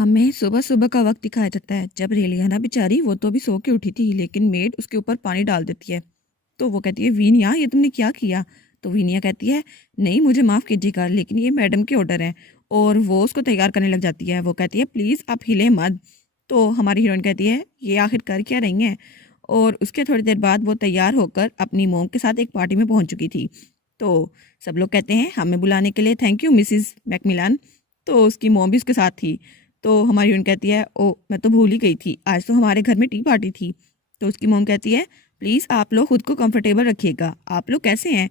हमें सुबह सुबह का वक्त दिखाया जाता है जब रेलियाना बेचारी वो तो अभी सो के उठी थी लेकिन मेड उसके ऊपर पानी डाल देती है। तो वो कहती है वीनिया ये तुमने क्या किया। तो वीनिया कहती है नहीं मुझे माफ़ कीजिएगा लेकिन ये मैडम के ऑर्डर हैं। और वो उसको तैयार करने लग जाती है। वो कहती है प्लीज़ आप हिले मत। तो हमारी हीरोइन कहती है ये आखिर कर क्या रही हैं। और उसके थोड़ी देर बाद वो तैयार होकर अपनी मोम के साथ एक पार्टी में पहुंच चुकी थी। तो सब लोग कहते हैं हमें बुलाने के लिए थैंक यू मिसिस मैकमिलान। तो उसकी मोम भी उसके साथ थी। तो हमारी हीरोइन कहती है ओ मैं तो भूल ही गई थी आज तो हमारे घर में टी पार्टी थी। तो उसकी मोम कहती है प्लीज़ आप लोग खुद को कंफर्टेबल रखिएगा आप लोग कैसे हैं।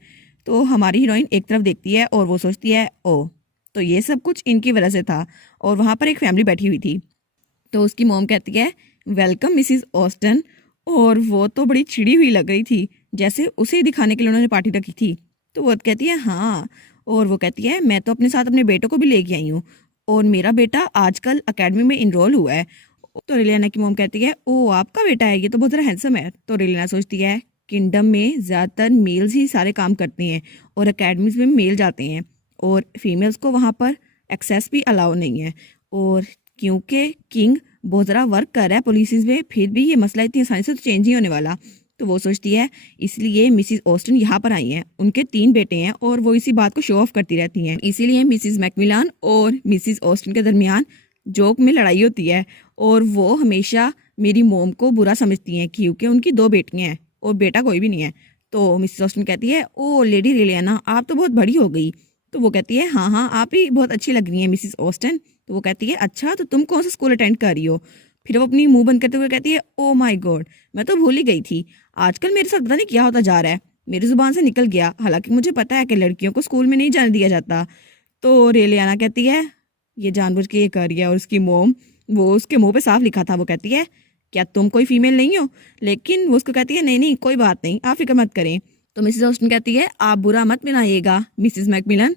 तो हमारी हीरोइन एक तरफ देखती है और वो सोचती है ओ तो ये सब कुछ इनकी वजह से था। और वहाँ पर एक फैमिली बैठी हुई थी। तो उसकी मोम कहती है वेलकम मिसिस ऑस्टन। और वो तो बड़ी चिड़ी हुई लग रही थी जैसे उसे ही दिखाने के लिए उन्होंने पार्टी रखी थी। तो वो कहती है हाँ। और वो कहती है मैं तो अपने साथ अपने बेटों को भी लेके आई हूँ और मेरा बेटा आजकल एकेडमी में इनरोल हुआ है। तो रेलियाना की मोम कहती है ओ आपका बेटा है ये तो बहुत ज़रा हैंडसम है। तो रेलियाना सोचती है किंगडम में ज़्यादातर मेल्स ही सारे काम करते हैं और एकेडमीज में मेल जाते हैं और फीमेल्स को वहाँ पर एक्सेस भी अलाउ नहीं है। और क्योंकि किंग बहुत ज़रा वर्क कर रहा है पुलिस में फिर भी ये मसला इतनी आसानी से तो चेंज नहीं होने वाला। तो वो सोचती है इसलिए मिसिस ऑस्टन यहाँ पर आई हैं उनके 3 बेटे हैं और वो इसी बात को शो ऑफ करती रहती हैं। इसीलिए मिसिस मैकमिलान और मिसिस ऑस्टन के दरमियान जोक में लड़ाई होती है। और वो हमेशा मेरी मोम को बुरा समझती हैं क्योंकि उनकी 2 बेटियां हैं और बेटा कोई भी नहीं है। तो मिसिस ऑस्टन कहती है ओ लेडी रेलियाना आप तो बहुत बड़ी हो गई। तो वो कहती है हाँ हाँ आप ही बहुत अच्छी लग रही हैं मिसिस ऑस्टन। तो वो कहती है अच्छा तो तुम कौन सा स्कूल अटेंड कर रही हो। फिर वो अपनी मुंह बंद करते हुए कहती है ओ माय गॉड मैं तो भूल ही गई थी आजकल मेरे साथ पता नहीं क्या होता जा रहा है मेरी जुबान से निकल गया हालांकि मुझे पता है कि लड़कियों को स्कूल में नहीं जाने दिया जाता। तो रेलियाना कहती है ये जानबूझ के ये कर रही है। और उसकी मोम वो उसके मुंह पे साफ लिखा था वो कहती है क्या तुम कोई फीमेल नहीं हो। लेकिन वो उसको कहती है नहीं नहीं कोई बात नहीं आप फिक्र मत करें। तो मिसिस ऑस्टन कहती है आप बुरा मत मनाइएगा मिसिस मैकमिलन।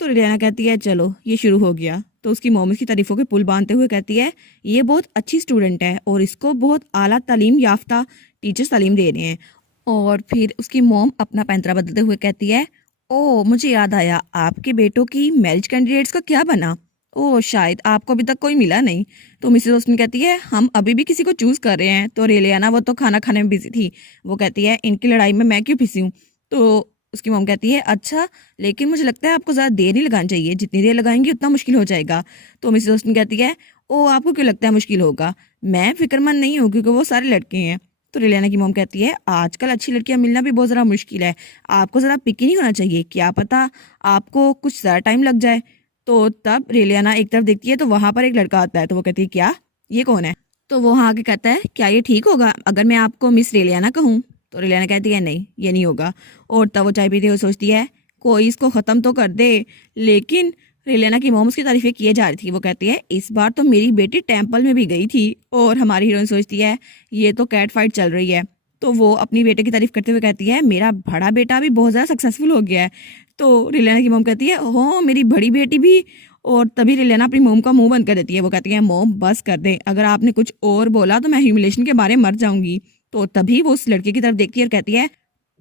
तो रेलियाना कहती है चलो ये शुरू हो गया। तो उसकी मोम उसकी तारीफों के पुल बांधते हुए कहती है ये बहुत अच्छी स्टूडेंट है और इसको बहुत आला तालीम याफ्ता टीचर्स तालीम दे रहे हैं। और फिर उसकी मोम अपना पैंतरा बदलते हुए कहती है ओ मुझे याद आया आपके बेटों की मैरिज कैंडिडेट्स का क्या बना। ओ शायद आपको अभी तक कोई मिला नहीं। तो मिसेस ऑस्टन कहती है हम अभी भी किसी को चूज कर रहे हैं। तो रेलियाना वो तो खाना खाने में बिजी थी वो कहती है इनकी लड़ाई में मैं क्यों फंसी हूँ। तो उसकी मॉम कहती है अच्छा लेकिन मुझे लगता है आपको ज़्यादा देर नहीं लगानी चाहिए जितनी देर लगाएंगी उतना मुश्किल हो जाएगा। तो मिसेस ऑस्टन कहती है ओ आपको क्यों लगता है मुश्किल होगा मैं फिक्रमंद नहीं हूँ क्योंकि वो सारे लड़के हैं। तो रेलियाना की मॉम कहती है आजकल अच्छी लड़कियां मिलना भी बहुत ज़रा मुश्किल है आपको ज़रा पिकी नहीं होना चाहिए क्या पता आपको कुछ ज़्यादा टाइम लग जाए। तो तब रेलियाना एक तरफ देखती है तो वहां पर एक लड़का आता है। तो वो कहती है क्या ये कौन है। तो वो वहाँ आके कहता है क्या ये ठीक होगा अगर मैं आपको मिस रेलियाना कहूँ। तो रेलियाना कहती है नहीं ये नहीं होगा। और तब वो चाय पीते हुए सोचती है कोई इसको ख़त्म तो कर दे। लेकिन रेलियाना की मोम उसकी तारीफें किए जा रही थी वो कहती है इस बार तो मेरी बेटी टेम्पल में भी गई थी। और हमारी हीरोइन सोचती है ये तो कैट फाइट चल रही है। तो वो अपनी बेटे की तारीफ करते हुए कहती है मेरा बड़ा बेटा भी बहुत ज़्यादा सक्सेसफुल हो गया है। तो रेलियाना की मोम कहती है हो मेरी बड़ी बेटी भी। और तभी रेलियाना अपनी मोम का मुंह बंद कर देती है वो कहती है मोम बस कर दे अगर आपने कुछ और बोला तो मैं ह्यूमिलेशन के बारे में मर जाऊंगी। तो तभी वो उस लड़के की तरफ देखती है और कहती है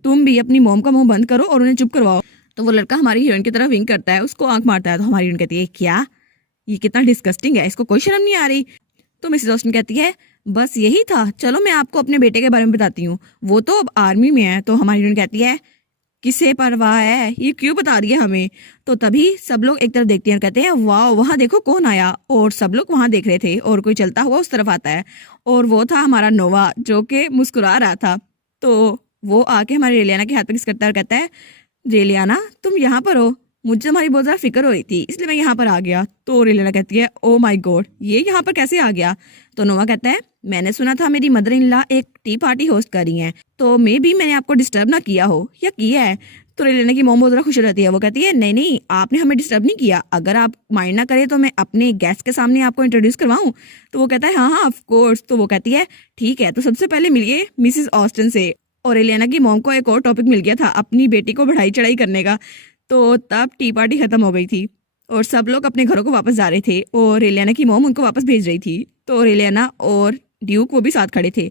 तुम भी अपनी मोम का मुंह बंद करो और उन्हें चुप करवाओ। तो वो लड़का हमारी हीरोइन की तरफ विंक करता है उसको आंख मारता है। तो हमारी हीरोइन कहती है क्या ये कितना डिस्गस्टिंग है इसको कोई शर्म नहीं आ रही। तो मिसेस ऑस्टन कहती है बस यही था चलो मैं आपको अपने बेटे के बारे में बताती हूँ वो तो अब आर्मी में है। तो हमारी हीरोइन कहती है किसे परवाह है ये क्यों बता रही है हमें। तो तभी सब लोग एक तरफ देखते हैं और कहते हैं वाह वहाँ देखो कौन आया। और सब लोग वहाँ देख रहे थे और कोई चलता हुआ उस तरफ आता है और वो था हमारा नोवा जो कि मुस्कुरा रहा था। तो वो आके हमारी रेलियाना के हाथ पे किस करता है और कहता है रेलियाना तुम यहाँ पर हो मुझे तुम्हारी बहुत ज़्यादा फिक्र हो रही थी इसलिए मैं यहाँ पर आ गया। तो रेलियाना कहती है ओ माय गॉड ये यहाँ पर कैसे आ गया। तो नोवा कहता है मैंने सुना था मेरी मदर इन लॉ एक टी पार्टी होस्ट कर रही हैं तो मे भी मैंने आपको डिस्टर्ब ना किया हो या किया है। तो रेलियाना की मोम बहुत ज़रा खुश हो जाती है वो कहती है नहीं नहीं आपने हमें डिस्टर्ब नहीं किया अगर आप माइंड ना करें तो मैं अपने गेस्ट के सामने आपको इंट्रोड्यूस करवाऊँ। तो वो कहता है हाँ हाँ ऑफ कोर्स। तो वो कहती है ठीक है तो सबसे पहले मिलिए मिसिस ऑस्टन से। और रेलियाना की मोम को एक और टॉपिक मिल गया था अपनी बेटी को बढ़ाई चढ़ाई करने का। तो तब टी पार्टी खत्म हो गई थी और सब लोग अपने घरों को वापस जा रहे थे और रेलियाना की मोम उनको वापस भेज रही थी। तो रेलियाना और ड्यूक वो भी साथ खड़े थे।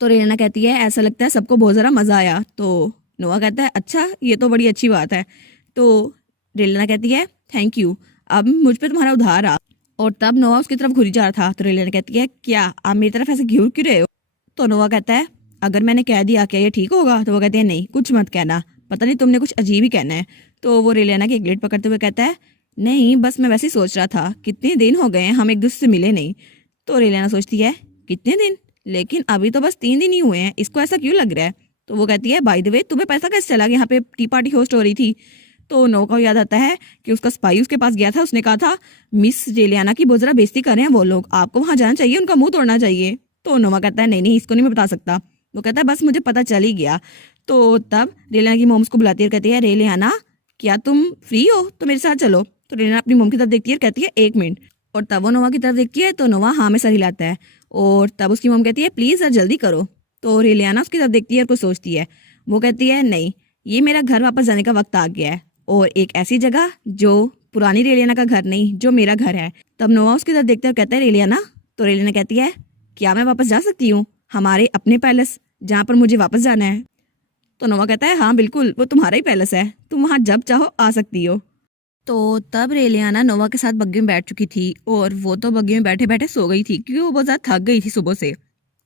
तो रेलियाना कहती है ऐसा लगता है सबको बहुत ज़रा मज़ा आया। तो नोआ कहता है अच्छा ये तो बड़ी अच्छी बात है। तो रेलियाना कहती है थैंक यू अब मुझ पे तुम्हारा उधार आ। और तब नोवा उसकी तरफ घूरी जा रहा था तो रेलियाना कहती है क्या आप मेरी तरफ ऐसे घूर क्यों रहे हो। तो नोवा कहता है अगर मैंने कह दिया क्या ये ठीक होगा। तो वो कहती है नहीं कुछ मत कहना, पता नहीं तुमने कुछ अजीब ही कहना है। तो वो रेलियाना की ग्लेट पकड़ते हुए कहता है नहीं बस मैं वैसे ही सोच रहा था, कितने दिन हो गए हैं हम एक दूसरे से मिले नहीं। तो रेलियाना सोचती है कितने दिन, लेकिन अभी तो बस 3 दिन ही हुए हैं, इसको ऐसा क्यों लग रहा है। तो वो कहती है बाय द वे तुम्हें पैसा कैसे चला कि यहाँ पे टी पार्टी होस्ट हो रही थी। तो नो को याद आता है कि उसका स्पाई उसके पास गया था, उसने कहा था मिस रेलियाना की बहुत ज़रा बेइज्जती कर रहे हैं वो लोग, आपको वहाँ जाना चाहिए, उनका मुंह तोड़ना चाहिए। तो नोवा कहता है नहीं नहीं इसको नहीं मैं बता सकता। वो कहता है बस मुझे पता चल ही गया। तो तब रेलियाना की मोम उसको बुलाती है और कहती है रेलियाना क्या तुम फ्री हो तो मेरे साथ चलो। तो रेलियाना अपनी मोम की तरफ देखती है और कहती है 1 मिनट। और तब वो नोवा की तरफ देखती है तो नोवा हाँ में सर हिलाता है और तब उसकी मोम कहती है प्लीज़ सर जल्दी करो। तो रेलियाना उसकी तरफ देखती है और कुछ सोचती है। वो कहती है नहीं ये मेरा घर वापस जाने का वक्त आ गया है और एक ऐसी जगह जो पुरानी रेलियाना का घर नहीं, जो मेरा घर है। तब नोवा उसकी तरफ देखते और कहता है रेलियाना। तो रेलियाना कहती है क्या मैं वापस जा सकती हूँ हमारे अपने पैलेस जहाँ पर मुझे वापस जाना है। तो नोवा कहता है हाँ बिल्कुल वो तुम्हारा ही पैलेस है, तुम वहाँ जब चाहो आ सकती हो। तो तब रेलियाना नोवा के साथ बग्गी में बैठ चुकी थी और वो तो बग्गी में बैठे बैठे सो गई थी क्योंकि वो बहुत ज़्यादा थक गई थी सुबह से।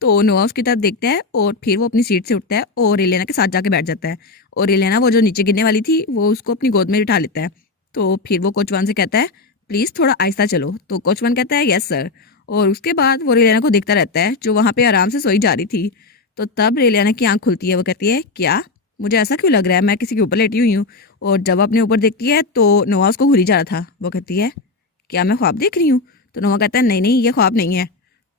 तो नोवा उसकी तरफ देखता है और फिर वो अपनी सीट से उठता है और रेलियाना के साथ जाके बैठ जाता है। और रेलियाना वो जो नीचे गिरने वाली थी वो उसको अपनी गोद में बिठा लेता है। तो फिर वो कोचवान से कहता है प्लीज़ थोड़ा आहिस्ता चलो। तो कोचवान कहता है यस सर। और उसके बाद वो रेलियाना को देखता रहता है जो वहाँ पे आराम से सोई जा रही थी। तो तब रेलियाना की आंख खुलती है, वो कहती है क्या मुझे ऐसा क्यों लग रहा है मैं किसी के ऊपर लेटी हुई हूँ। और जब अपने ऊपर देखती है तो नोवा उसको घूरी जा रहा था। वो कहती है क्या मैं ख्वाब देख रही हूँ। तो नोवा कहता है नहीं नहीं ये ख्वाब नहीं है।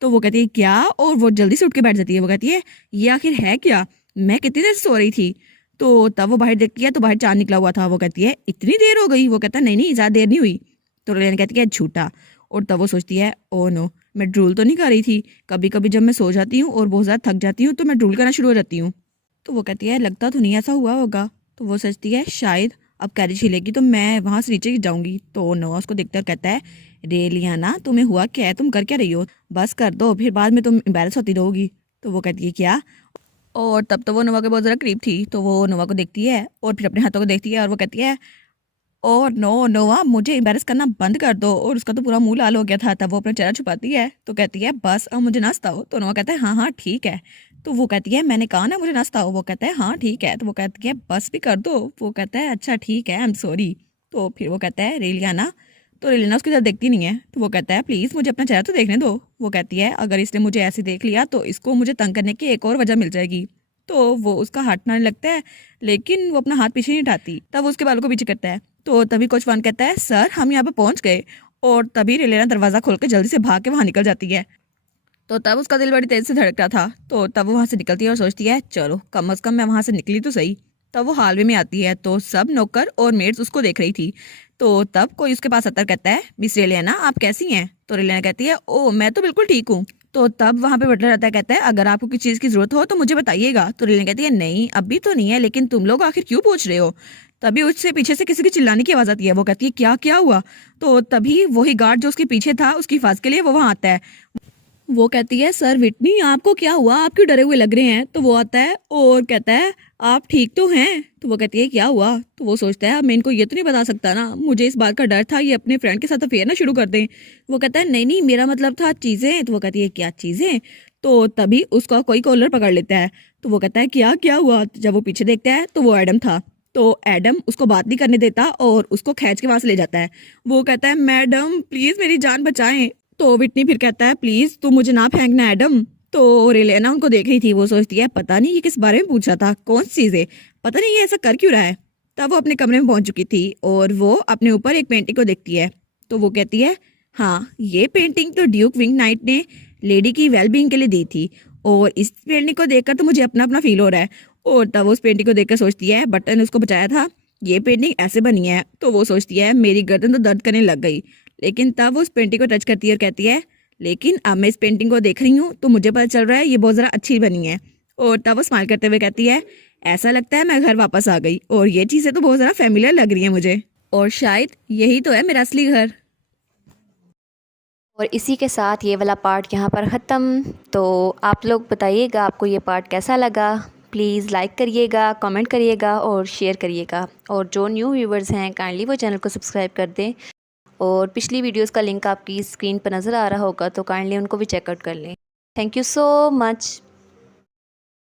तो वो कहती है क्या, और वो जल्दी से उठ के बैठ जाती है। वो कहती है ये आखिर है क्या, मैं कितनी देर से सो रही थी। तो तब वो बाहर देखती है तो बाहर चांद निकला हुआ था। वो कहती है इतनी देर हो गई। वो कहता है नहीं नहीं ज़्यादा देर नहीं हुई। तो रेलियाना कहती है झूठा। और तब वो सोचती है ओ नो मैं ड्रूल तो नहीं कर रही थी, कभी कभी जब मैं सो जाती हूँ और बहुत ज़्यादा थक जाती हूँ तो मैं ड्रूल करना शुरू हो जाती हूँ। तो वो कहती है लगता तो नहीं ऐसा हुआ होगा। तो वो सोचती है शायद अब कैरेज हिलेगी तो मैं वहाँ से नीचे जाऊंगी। तो नोवा उसको देखता और कहता है रेलियाना तुम्हें हुआ क्या है, तुम कर क्या रही हो, बस कर दो फिर बाद में तुम एम्बैरस होती रहोगी। तो वो कहती है क्या। और तब तो वो नोवा के बहुत ज़रा करीब थी तो वो नोवा को देखती है और फिर अपने हाथों को देखती है और वो कहती है और नो नोवा मुझे एम्बैरस करना बंद कर दो। और उसका तो पूरा मुंह लाल हो गया था। तब वो अपना चेहरा छुपाती है तो कहती है बस अब मुझे ना सताओ। तो नोवा कहता है हाँ हाँ ठीक है। तो वो कहती है मैंने कहा ना मुझे ना सताओ। वो कहता है हाँ ठीक है। तो वो कहती है बस भी कर दो। वो कहता है अच्छा ठीक है आई एम सॉरी। तो फिर वो कहता है रेलियाना। तो रेलियाना उसकी तरफ देखती नहीं है। तो वो कहता है प्लीज़ मुझे अपना चेहरा तो देखने दो। वो कहती है अगर इसने मुझे ऐसे देख लिया तो इसको मुझे तंग करने की एक और वजह मिल जाएगी। तो वो उसका हाथ हटाने लगता है लेकिन वो अपना हाथ पीछे नहीं हटाती। तब वो उसके बालों को पीछे करता है। तो तभी कोचवान कहता है सर हम यहाँ पे पहुँच गए। और तभी रेलियाना दरवाज़ा खोल के जल्दी से भाग के वहाँ निकल जाती है। तो तब उसका दिल बड़ी तेज से धड़क रहा था। तो तब वो वहाँ से निकलती है और सोचती है चलो कम अज़ कम मैं वहाँ से निकली तो सही। तब वो हालवे में आती है तो सब नौकर और मेड्स उसको देख रही थी। तो तब कोई उसके पास आता कहता है मिस रेलियाना आप कैसी हैं। तो रेलियाना कहती है ओ मैं तो बिल्कुल ठीक हूँ। तो तब वहाँ पे बटलर आता है, कहता है अगर आपको किसी चीज़ की ज़रूरत हो तो मुझे बताइएगा। तो रेलियाना कहती है नहीं अभी तो नहीं है, लेकिन तुम लोग आखिर क्यों पूछ रहे हो। तभी उससे पीछे से किसी की चिल्लाने की आवाज़ आती है। वो कहती है क्या क्या हुआ। तो तभी वही गार्ड जो उसके पीछे था उसकी हिफाजत के लिए वो वहाँ आता है। वो कहती है सर विटनी आपको क्या हुआ, आप क्यों डरे हुए लग रहे हैं। तो वो आता है और कहता है आप ठीक तो हैं। तो वो कहती है क्या हुआ। तो वो सोचता है मैं इनको ये तो नहीं बता सकता ना, मुझे इस बात का डर था ये अपने फ्रेंड के साथ अफेयर ना शुरू कर दें। वो कहता है नहीं नहीं मेरा मतलब था चीज़ें। तो वो कहती है क्या चीज़ें। तो तभी उसका कोई कॉलर पकड़ लेता है। तो वो कहता है क्या क्या हुआ। जब वो पीछे देखता है तो वो एडम था। तो एडम उसको बात नहीं करने देता और उसको खींच के वहां से ले जाता है। वो कहता है मैडम प्लीज़ मेरी जान बचाएं। तो विटनी फिर कहता है प्लीज़ तू मुझे ना फेंकना एडम। तो रेलियाना उनको देख रही थी। वो सोचती है पता नहीं ये किस बारे में पूछा था, कौन सी चीज़ है, पता नहीं ये ऐसा कर क्यों रहा है। तब वो अपने कमरे में पहुंच चुकी थी और वो अपने ऊपर एक पेंटिंग को देखती है। तो वो कहती है हाँ ये पेंटिंग तो ड्यूक विंग नाइट ने लेडी की वेलबींग के लिए दी थी और इस पेंटिंग को देखकर तो मुझे अपना अपना फील हो रहा है। और तब वो उस पेंटिंग को देखकर सोचती है बटन उसको बचाया था, ये पेंटिंग ऐसे बनी है। तो वो सोचती है मेरी गर्दन तो दर्द करने लग गई। लेकिन तब वो उस पेंटिंग को टच करती है और कहती है लेकिन अब मैं इस पेंटिंग को देख रही हूँ तो मुझे पता चल रहा है ये बहुत ज़रा अच्छी बनी है। और तब वो स्माइल करते हुए कहती है ऐसा लगता है मैं घर वापस आ गई और ये चीज़ें तो बहुत ज़रा फेमिलियर लग रही है मुझे और शायद यही तो है मेरा असली घर। और इसी के साथ ये वाला पार्ट यहाँ पर ख़त्म। तो आप लोग बताइएगा आपको ये पार्ट कैसा लगा। प्लीज़ लाइक करिएगा, कमेंट करिएगा और शेयर करिएगा। और जो न्यू व्यूवर्स हैं काइंडली वो चैनल को सब्सक्राइब कर दें। और पिछली वीडियोस का लिंक आपकी स्क्रीन पर नज़र आ रहा होगा, तो काइंडली उनको भी चेकआउट कर लें। Thank you so much.